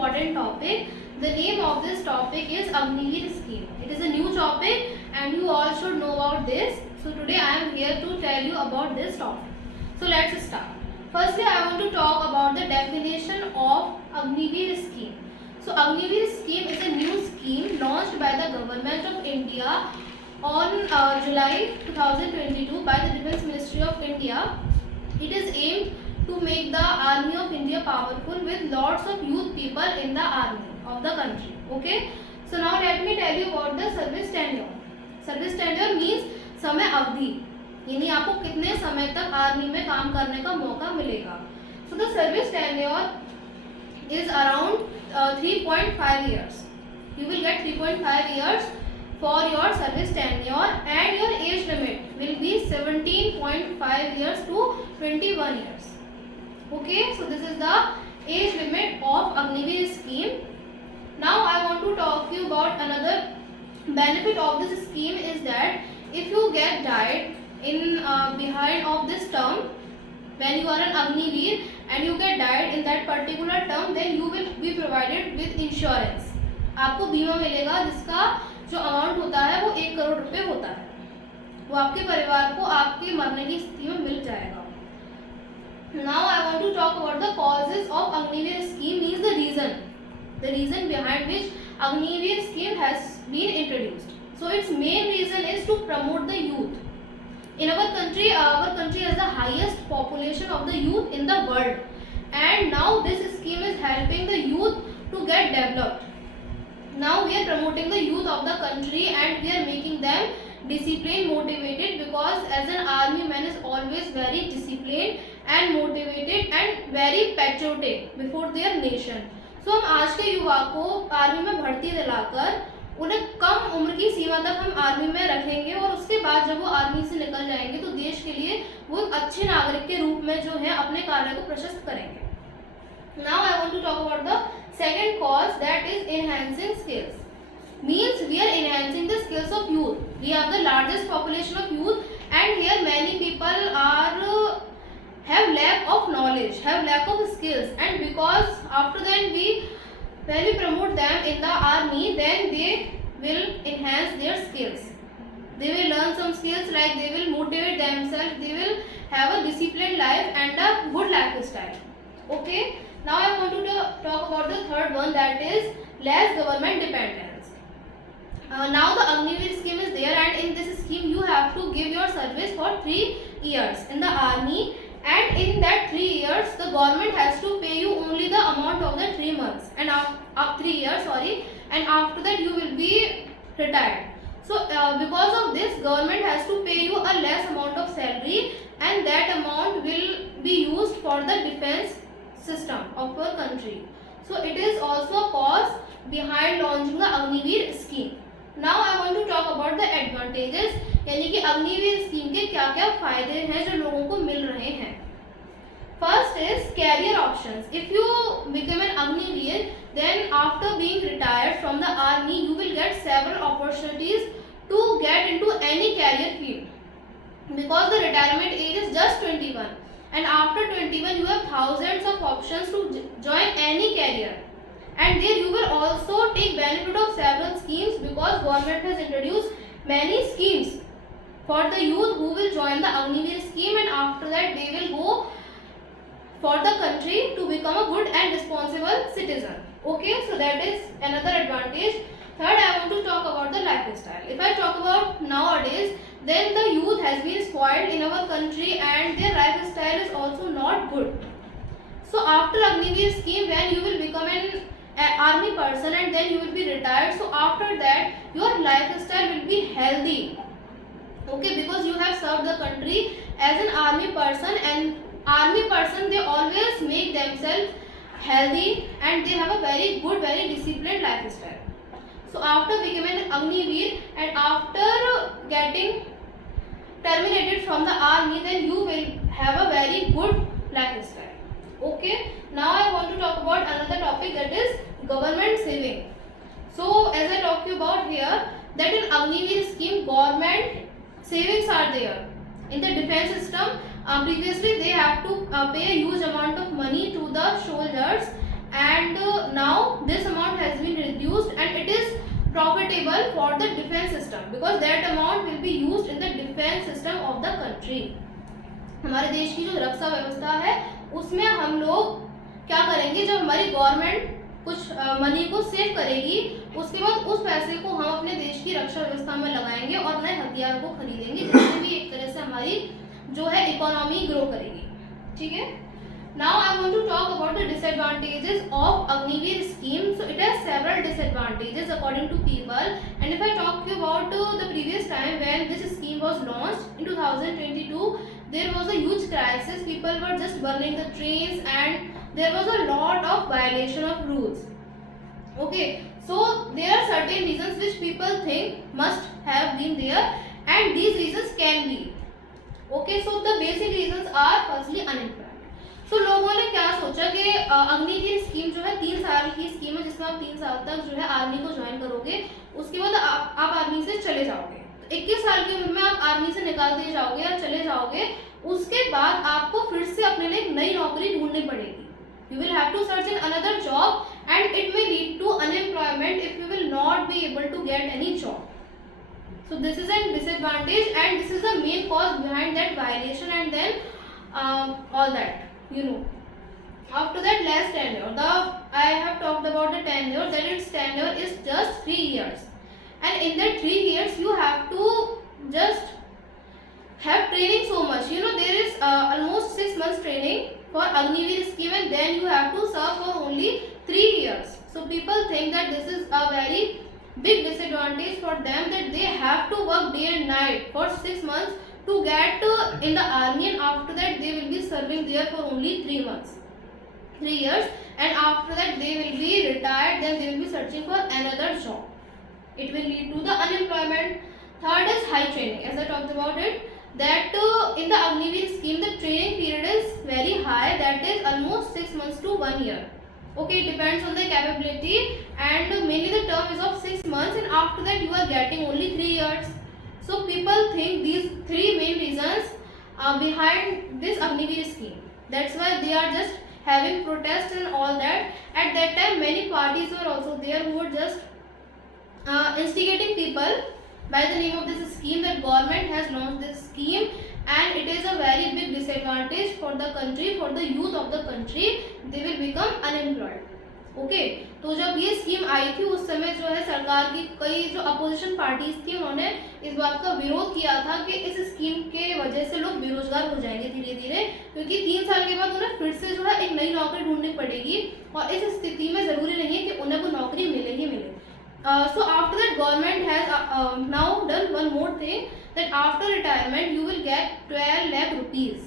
important topic. The name of this topic is Agniveer scheme. It is a new topic and you all should know about this. So today I am here to tell you about this topic. So let's start. Firstly, I want to talk about the definition of Agniveer scheme. So Agniveer scheme is a new scheme launched by the Government of India on July 2022 by the Defence Ministry of India. It is aimed to make the Army of India powerful with lots of youth people in the army of the country. Okay. So now let me tell you about the service tenure. Service tenure means समय अवधि, यानी आपको कितने समय तक army में काम करने का मौका मिलेगा. So the service tenure is around 3.5 years. You will get 3.5 years for your service tenure and your age limit will be 17.5 years to 21 years. Okay, so this is the age limit of Agniveer scheme. Now I want to talk to you about another benefit of this scheme is that if you get died in behind of this term, when you are an Agniveer and you get died in that particular term, then you will be provided with insurance. आपको बीमा मिलेगा जिसका जो amount होता है वो 1 करोड़ रुपए होता है, वो आपके परिवार को आपके मरने की स्थिति में मिल जाएगा. Now I want to talk about the causes of Agniveer scheme, means the reason behind which Agniveer scheme has been introduced. So its main reason is to promote the youth. In our country has the highest population of the youth in the world, and now this scheme is helping the youth to get developed. Now we are promoting the youth of the country and we are making them disciplined, motivated, because as an army man is always very disciplined and motivated and very patriotic before their nation. So हम आज के युवा को army में भर्ती दिलाकर उन्हें कम उम्र की सीमा तक हम आर्मी में रखेंगे और उसके बाद जब वो आर्मी से निकल जाएंगे तो देश के लिए वो एक अच्छे नागरिक के रूप में जो है अपने कार्य को प्रशस्त करेंगे. Now I want to talk about the second cause, that is enhancing skills. Means we are enhancing the skills of youth. We have the largest population of youth and here many people are have lack of knowledge, have lack of skills, and because after then when we promote them in the army, then they will enhance their skills. They will learn some skills like they will motivate themselves, they will have a disciplined life and a good lifestyle. Okay. Now I want to talk about the third one, that is less government dependence. Now the Agniveer scheme is there and in this scheme you have to give your service for 3 years in the army, and in that 3 years the government has to pay you only the amount of the 3 months and 3 years and after that you will be retired. So because of this government has to pay you a less amount of salary and that amount will be used for the defense system of our country. So it is also a cause behind launching the Agniveer scheme. Now I want to talk about the advantages, यानी कि Agniveer scheme के क्या क्या फायदे हैं जो लोगों को मिल रहे हैं. First is career options. If you become an Agniveer, then after being retired from the army, you will get several opportunities to get into any career field. Because the retirement age is just 21, and after 21 you have thousands of options to join any career. And there you will also take benefit of several schemes because government has introduced many schemes for the youth who will join the Agniveer scheme, and after that they will go for the country to become a good and responsible citizen. Okay, so that is another advantage. Third, I want to talk about the lifestyle. If I talk about nowadays, then the youth has been spoiled in our country and their lifestyle is also not good. So after Agniveer scheme, when you will become an army person and then you will be retired, so after that your lifestyle will be healthy. Okay, because you have served the country as an army person, and army person they always make themselves healthy and they have a very good, very disciplined lifestyle. So after becoming an Agniveer and after getting terminated from the army, then you will have a very good lifestyle. Okay, now I want to talk about another topic, that is government saving. So as I talked to you about here, that in Agniveer scheme government savings are there. In the defense system, previously they have to pay a huge amount of money to the soldiers and now this amount has been reduced and it is profitable for the defense system because that amount will be used in the defense system of the country. हमारे देश की जो रक्षा व्यवस्था है उसमें हम लोग क्या करेंगे, जब हमारी गवर्नमेंट कुछ मनी को सेव करेगी उसके बाद उस पैसे को हम अपने देश की रक्षा व्यवस्था में लगाएंगे और नए हथियार को खरीदेंगे, जिससे भी एक तरह से हमारी जो है इकोनॉमी ग्रो करेगी. ठीक है. Now I want to talk about the disadvantages of Agniveer scheme. So it has several disadvantages according to people. And if I talk to you about the previous time when this scheme was launched in 2022, there was a huge crisis. People were just burning the trains and there was a lot of violation of rules. Okay, so there are certain reasons which people think must have been there and these reasons can be. Okay, so the basic reasons are firstly unemployment. तो लोगों ने क्या सोचा कि Agniveer scheme जो है 3 साल की स्कीम है जिसमें आप 3 साल तक जो है आर्मी को ज्वाइन करोगे, उसके बाद आप आर्मी से चले जाओगे. तो 21 साल की उम्र में आप आर्मी से निकाल दिए जाओगे या चले जाओगे, उसके बाद आपको फिर से अपने लिए एक नई नौकरी ढूंढनी पड़ेगी. You will have to search in another job and it may lead to unemployment if you will not be able to get any job. So this is a disadvantage and this is the main cause behind that violation and then all that. You know, after that less tenure, I have talked about the tenure, that its tenure is just 3 years, and in that 3 years you have to just have training so much. You know, there is almost 6 months training for Agniveer scheme and then you have to serve for only 3 years. So people think that this is a very big disadvantage for them, that they have to work day and night for 6 months to get in the army, and after that they will be serving there for only 3 years, and after that they will be retired, then they will be searching for another job. It will lead to the unemployment. Third is high training, as I talked about it, that in the Agniveer scheme the training period is very high, that is almost 6 months to 1 year. Okay, it depends on the capability and mainly the term is of 6 months and after that you are getting only 3 years. So people think these 3 main reasons are behind this Agniveer scheme. That's why they are just having protests and all that. At that time many parties were also there who were just instigating people by the name of this scheme, that government has launched this scheme and it is a very big disadvantage for the country, for the youth of the country. They will become unemployed. Okay, तो जब ये scheme आई थी उस समय जो है सरकार की कई जो अपोजिशन पार्टीज थी उन्होंने इस बात का विरोध किया था कि इस स्कीम के वजह से लोग बेरोजगार हो जाएंगे धीरे धीरे, क्योंकि 3 साल के बाद उन्हें फिर से जो है एक नई नौकरी ढूंढनी पड़ेगी और इस स्थिति में ज़रूरी नहीं है कि उन्हें वो नौकरी मिले ही मिले. So after that government has now done one more thing, that after retirement you will get 12 lakh rupees.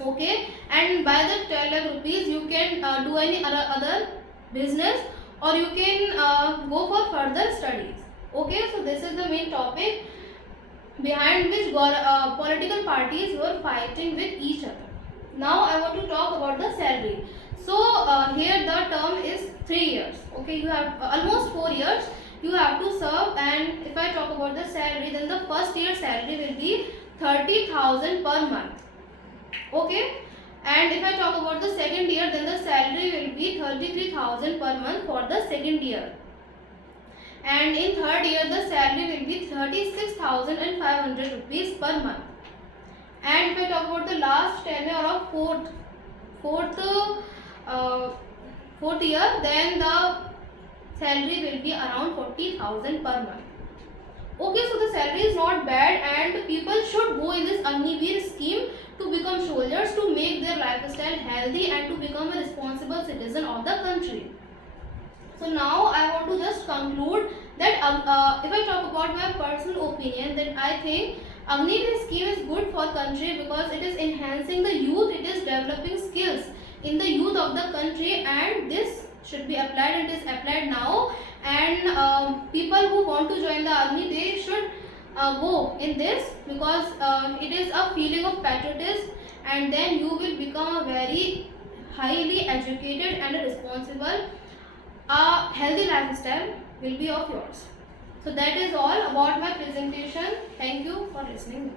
Okay, and by the 12 lakh rupees you can do any other business or you can go for further studies. Okay, so this is the main topic behind which political parties were fighting with each other. Now I want to talk about the salary. So here the term is 3 years. Okay, you have almost 4 years you have to serve, and if I talk about the salary, then the first year salary will be 30,000 per month. Okay, and if I talk about the second year, then the salary will be 33,000 per month for the second year, and in third year the salary will be 36,500 rupees per month. And if I talk about the last tenure of fourth year, then the salary will be around 40,000 per month. Okay, so the salary is not bad and people should go in this Agniveer scheme to become soldiers, to make their lifestyle healthy and to become a responsible citizen of the country. So now I want to just conclude that if I talk about my personal opinion, that I think Agniveer scheme is good for country because it is enhancing the youth, it is developing skills in the youth of the country, and this should be applied and it is applied now, and people who want to join the army, they should go in this because it is a feeling of patriotism, and then you will become a very highly educated and a responsible, healthy lifestyle will be of yours. So that is all about my presentation. Thank you for listening.